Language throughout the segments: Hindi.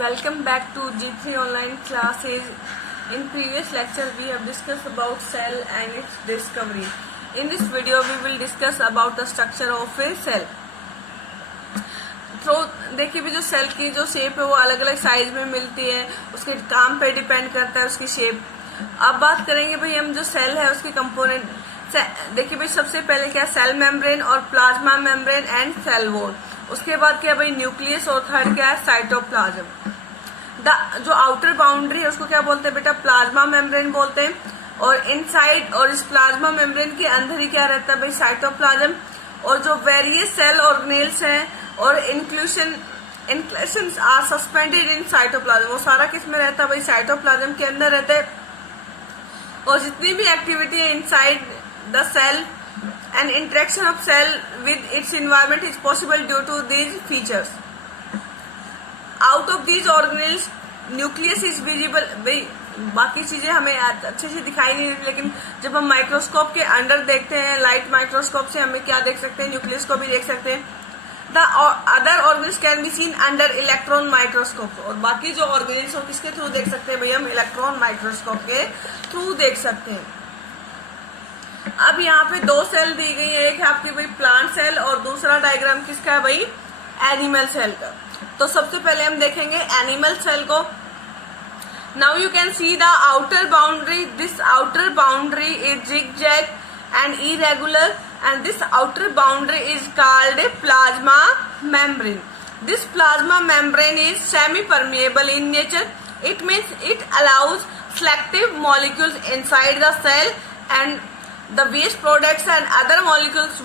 Welcome back to G3 online classes. In previous lecture we have discussed about cell and its discovery. In this video we will discuss about the structure of a cell. तो देखिए भी जो सेल की जो शेप है वो अलग अलग साइज में मिलती है, उसके काम पे डिपेंड करता है उसकी शेप। अब बात करेंगे भाई हम जो सेल है उसके कंपोनेंट। देखिए भाई सबसे पहले क्या सेल मेम्ब्रेन और plasma membrane and cell wall. उसके बाद क्या भाई न्यूक्लियस और थर्ड क्या है साइटोप्लाज्म। जो आउटर बाउंड्री है उसको क्या बोलते हैं बेटा, प्लाज्मा मेम्ब्रेन बोलते हैं। और इनसाइड और इस प्लाज्मा मेम्ब्रेन के अंदर ही क्या रहता है भाई, साइटोप्लाज्म। और जो वेरियस सेल ऑर्गेनेल्स हैं और इंक्लेशंस आर सस्पेंडेड इन साइटोप्लाज्म, वो सारा किस में रहता है भाई, साइटोप्लाज्म के अंदर रहता है। और जितनी भी एक्टिविटी है inside the cell and interaction of cell with its environment is possible due to these features. Out of these organelles, nucleus is visible. बाकी चीजें हमें अच्छे से दिखाई नहीं देती, लेकिन जब हम माइक्रोस्कोप के अंडर देखते हैं लाइट माइक्रोस्कोप से हमें क्या देख सकते हैं, न्यूक्लियस को भी देख सकते हैं। The other organs can be seen under electron microscope. और बाकी जो ऑर्गेन्स हो किसके थ्रू देख सकते हैं भाई, हम इलेक्ट्रॉन माइक्रोस्कोप के थ्रू देख सकते हैं। अब यहाँ पे दो सेल दी गई है, एक है आपकी भाई प्लांट सेल और दूसरा डायग्राम किसका है भाई, एनिमल सेल का। तो सबसे पहले हम देखेंगे एनिमल सेल को। Now you can see the outer boundary, this outer boundary is zigzag and irregular and this outer boundary is called a plasma membrane. This plasma membrane is semipermeable in nature. It means it allows selective molecules inside the cell and the waste products and other molecules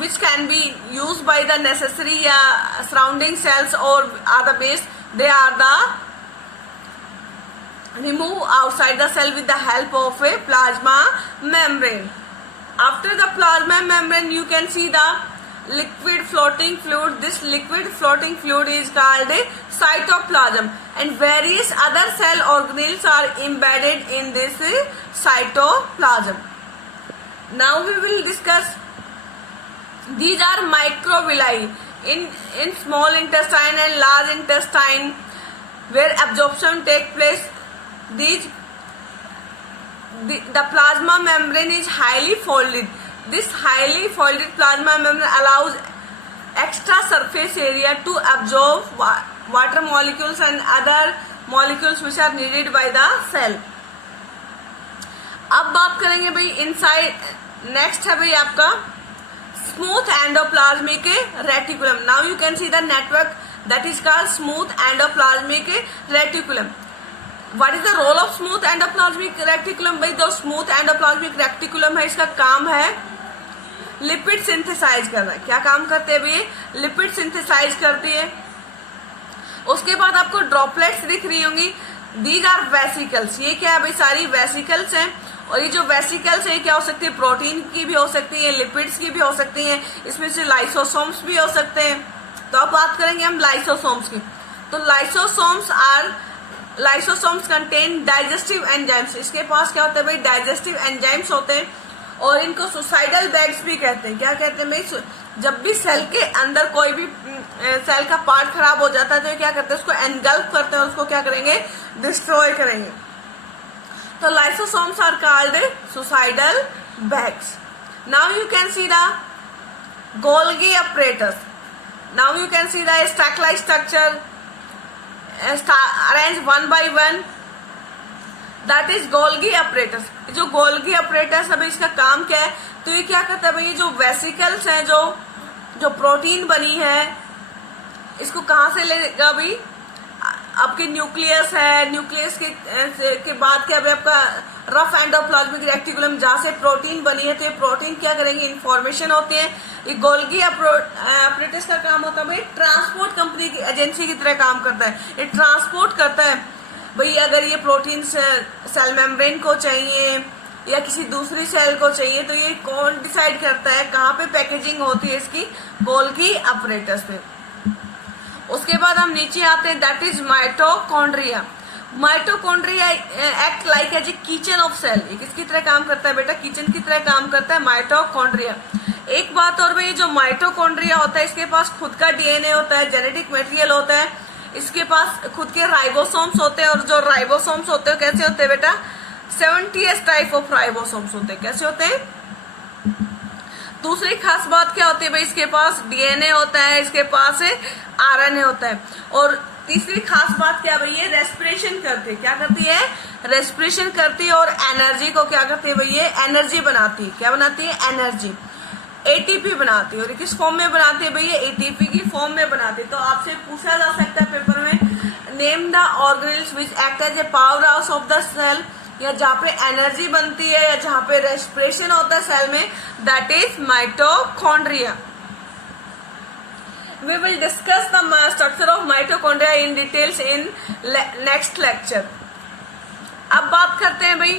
which can be used by the necessary surrounding cells or other waste, they are the remove outside the cell with the help of a plasma membrane. After the plasma membrane you can see the liquid floating fluid. This liquid floating fluid is called a cytoplasm and various other cell organelles are embedded in this cytoplasm. Now we will discuss, these are microvilli in small intestine and large intestine where absorption take place. The plasma membrane is highly folded. This highly folded plasma membrane allows extra surface area to absorb water molecules and other molecules which are needed by the cell. अब बात करेंगे भाई इनसाइड। नेक्स्ट है भाई आपका smooth endoplasmic reticulum. Now you can see the network that is called smooth endoplasmic reticulum. What is the role of smooth endoplasmic reticulum? भाई जो स्मूथ एंडोप्लाज्मिक रेटिकुलम है इसका काम है लिपिड सिंथेसाइज करना। क्या काम करते हैं भैया, लिपिड सिंथेसाइज करती है। उसके बाद आपको ड्रॉपलेट्स दिख रही होंगी, दीज आर वेसिकल्स। ये क्या है भाई, सारी वेसिकल्स हैं। और ये जो वेसिकल्स है क्या हो सकती है, प्रोटीन की भी हो सकती है, लिपिड्स की भी हो सकती हैं, इसमें से लाइसोसोम्स भी हो सकते हैं। तो अब बात करेंगे हम लाइसोसोम्स की। तो लाइसोसोम्स कंटेन डाइजेस्टिव एंजाइम्स। इसके पास क्या होता है भाई, डाइजेस्टिव एंजाइम्स होते हैं और इनको सुसाइडल बैग्स भी कहते हैं। क्या कहते हैं भाई, जब भी सेल के अंदर कोई भी सेल का पार्ट खराब हो जाता है तो क्या करते हैं, उसको एनगल्फ करते हैं, उसको क्या करेंगे, डिस्ट्रॉय करेंगे। तो lysosomes are called suicidal bags. Now you can see the Golgi apparatus. Now you can see the stack-like structure arranged one by one. That is Golgi apparatus. जो गोल्गी apparatus है इसका काम क्या है, तो ये क्या करता है भाई, ये जो वेसिकल्स हैं, जो प्रोटीन बनी है, इसको कहाँ से लेगा भाई, आपके न्यूक्लियस है, न्यूक्लियस के बाद क्या भाई आपका रफ एंडोप्लाज्मिक रेटिकुलम, जहाँ से प्रोटीन बनी है। तो ये प्रोटीन क्या करेंगे, इन्फॉर्मेशन होती है। ये गोल्गी apparatus का काम होता है भाई, ट्रांसपोर्ट कंपनी की एजेंसी की तरह काम करता है। ये ट्रांसपोर्ट करता है भाई, अगर ये प्रोटीन सेल मेम्ब्रेन को चाहिए या किसी दूसरी सेल को चाहिए तो ये कौन डिसाइड करता है, कहाँ पे पैकेजिंग होती है इसकी, गोल्गी apparatus पे। उसके बाद हम नीचे आते हैं, that is mitochondria. Mitochondria act like as a kitchen of cell. ये किसकी तरह काम करता है बेटा, किचन की तरह काम करता है माइटोकॉन्ड्रिया। एक बात और भाई, जो माइटोकॉन्ड्रिया होता है इसके पास खुद का डीएनए होता है, जेनेटिक मटेरियल होता है। इसके पास खुद के राइबोसोम्स होते हैं, और जो राइबोसोम्स होते हैं कैसे होते हैं बेटा, 70s टाइप ऑफ राइबोसोम्स होते हैं। कैसे होते हैं? दूसरी खास बात क्या होती है भाई, इसके पास डीएनए होता है, इसके पास आरएनए होता है। और तीसरी खास बात क्या भाई, ये रेस्पिरेशन करती है। क्या करती है? रेस्पिरेशन करती है, और एनर्जी को क्या करती है भाई, ये एनर्जी बनाती है। क्या बनाती है? एनर्जी, एटीपी बनाती है। और किस फॉर्म में बनाती है भाई, ये एटीपी की फॉर्म में बनाती है। तो आपसे पूछा जा सकता है पेपर में, name the organelles which act as a power house of the cell, या जहाँ पे एनर्जी बनती है या जहाँ पे रेस्पिरेशन होता है सेल में, that is mitochondria. We will discuss the structure of mitochondria in details in next lecture. अब बात करते हैं भाई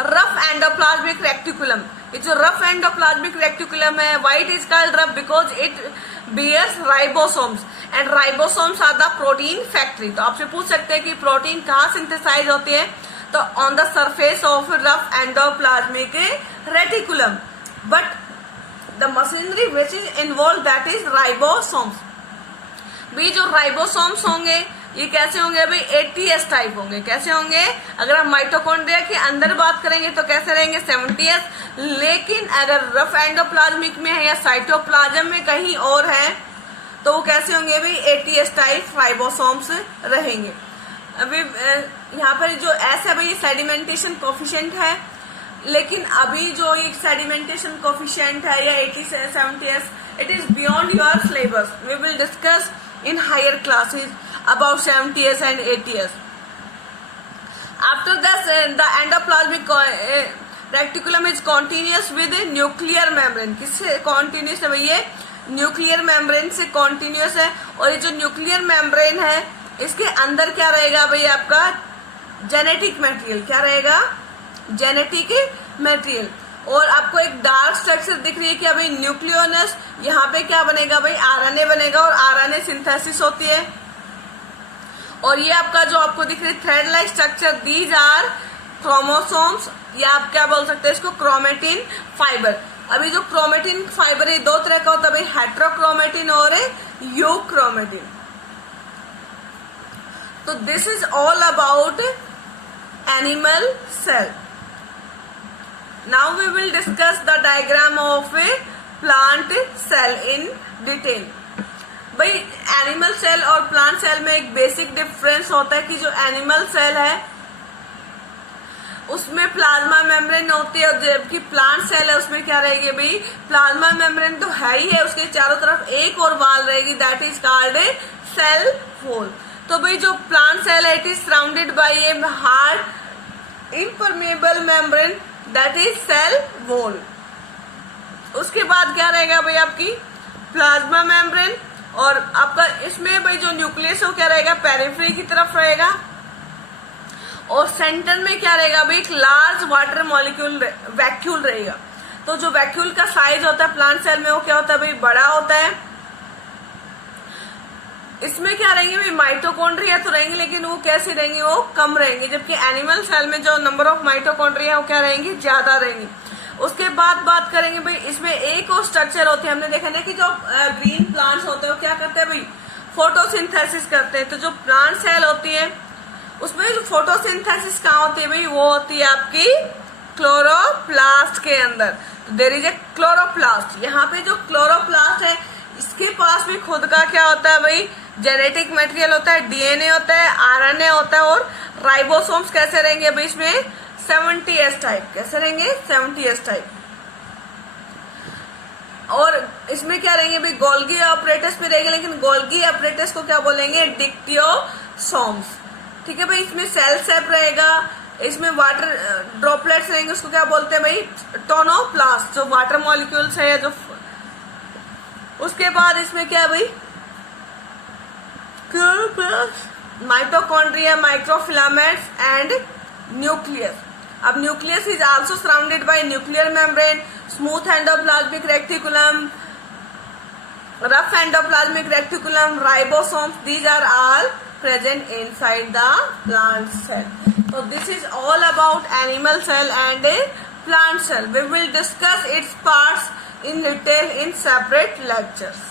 रफ एंडोप्लाज्मिक रेक्टिकुलम। ये जो रफ एंडोप्लाज्मिक रेक्टिकुलम है, why it is called rough? Because it bears ribosomes and ribosomes are the protein factory। तो आपसे पूछ सकते हैं कि प्रोटीन कहाँ सिंथेसाइज होती है, तो on the surface of rough endoplasmic reticulum. But the machinery which is involved that is ribosomes। भी जो राइबोसोम्स होंगे ये कैसे होंगे भाई, 80s टाइप होंगे। कैसे होंगे? अगर हम माइटोकॉन्ड्रिया के अंदर बात करेंगे तो कैसे रहेंगे, 70s। लेकिन अगर रफ एंडोप्लाज्मिक में है या साइटोप्लाज्म में कहीं और है तो वो कैसे होंगे भाई, 80s टाइप राइबोसोम्स रहेंगे। अभी यहाँ पर जो ऐसा भाई सेडिमेंटेशन कोफिशिएंट है, लेकिन अभी जो ये सेडिमेंटेशन कोफिशिएंट है या 80s 70s, it is beyond your syllabus. We will discuss in higher classes about 70s and 80s। After this the endoplasmic reticulum is continuous with nuclear membrane. किससे कॉन्टिन्यूस है भैया? न्यूक्लियर मेम्ब्रेन से कॉन्टिन्यूस है। और ये जो न्यूक्लियर मेम्ब्रेन है इसके अंदर क्या रहेगा भैया, आपका जेनेटिक मटेरियल। क्या रहेगा? Genetic material. और आपको एक डार्क स्ट्रक्चर दिख रही है कि अभी न्यूक्लियोनस, यहाँ पे क्या बनेगा भाई, आरएनए बनेगा, और आरएनए सिंथेसिस होती है। और ये आपका जो आपको दिख रही है thread like structure, these are chromosomes, या आप क्या बोल सकते हैं इसको, क्रोमेटिन फाइबर। अभी जो क्रोमेटिन फाइबर है दो तरह का होता है भाई, हेट्रोक्रोमेटिन और यूक्रोमेटिन। तो this is all about animal cell. Now we will discuss the diagram of a plant cell in detail। भाई एनिमल सेल और प्लांट सेल में एक बेसिक डिफरेंस होता है कि जो एनिमल सेल है उसमें प्लाज्मा मेम्ब्रेन होती है, और जबकि प्लांट सेल है उसमें क्या रहेगी भाई, प्लाज्मा मेम्ब्रेन तो है ही है, उसके चारों तरफ एक और वाल रहेगी, that is called a cell wall. तो भाई जो प्लांट सेल है it is surrounded by a hard impermeable membrane, that is cell wall. उसके बाद क्या रहेगा भाई, आपकी प्लाज्मा मेम्ब्रेन, और आपका इसमें भाई जो न्यूक्लियस है वो क्या रहेगा, पेरिफेरी की तरफ रहेगा। और सेंटर में क्या रहेगा भाई, एक लार्ज वाटर मॉलिक्यूल वैक्यूल रहेगा। तो जो वैक्यूल का साइज होता है प्लांट सेल में वो क्या होता है भाई, बड़ा होता है। इसमें क्या रहेंगे भाई, माइटोकॉन्ड्रिया तो रहेंगे, लेकिन वो कैसे रहेंगे, वो कम रहेंगे। जबकि एनिमल सेल में जो नंबर ऑफ माइटोकॉन्ड्रिया वो क्या रहेंगे, ज्यादा रहेंगे। उसके बाद बात करेंगे भाई, इसमें एक और स्ट्रक्चर होते हैं, हमने देखा ना कि जो ग्रीन प्लांट्स होते हैं वो क्या करते हैं भाई, फोटोसिंथेसिस करते हैं। तो जो प्लांट सेल होती है उसमें जो फोटोसिंथेसिस कहाँ होती है भाई, वो होती है आपकी क्लोरोप्लास्ट के अंदर। तो देयर इज ए क्लोरोप्लास्ट। यहाँ पे जो क्लोरोप्लास्ट है इसके पास भी खुद का क्या होता है भाई, जेनेटिक मटेरियल होता है, डीएनए होता है, आरएनए होता है, और राइबोसोम्स कैसे रहेंगे भाई इसमें, 70s टाइप। कैसे रहेंगे, 70s टाइप। और इसमें क्या रहेंगे भाई, गोल्गी ऑपरेटस में रहेंगे, लेकिन गोल्गी ऑपरेटस को क्या बोलेंगे, डिक्टियोसोम्स। ठीक है भाई। इसमें सेल सेप रहेगा, इसमें वाटर ड्रॉपलेट्स रहेंगे, उसको क्या बोलते हैं भाई, टोनोप्लास्ट, जो वाटर मॉलिक्यूल्स है जो। उसके बाद इसमें क्या है भाई, माइटोकॉन्ड्रिया, माइक्रोफिलामेंट्स एंड न्यूक्लियस। अब nucleus is also surrounded by nuclear membrane, smooth endoplasmic reticulum, rough endoplasmic reticulum, ribosomes, these are all present inside the plant cell. So this is all about animal cell and plant cell. We will discuss its parts in detail in separate lectures.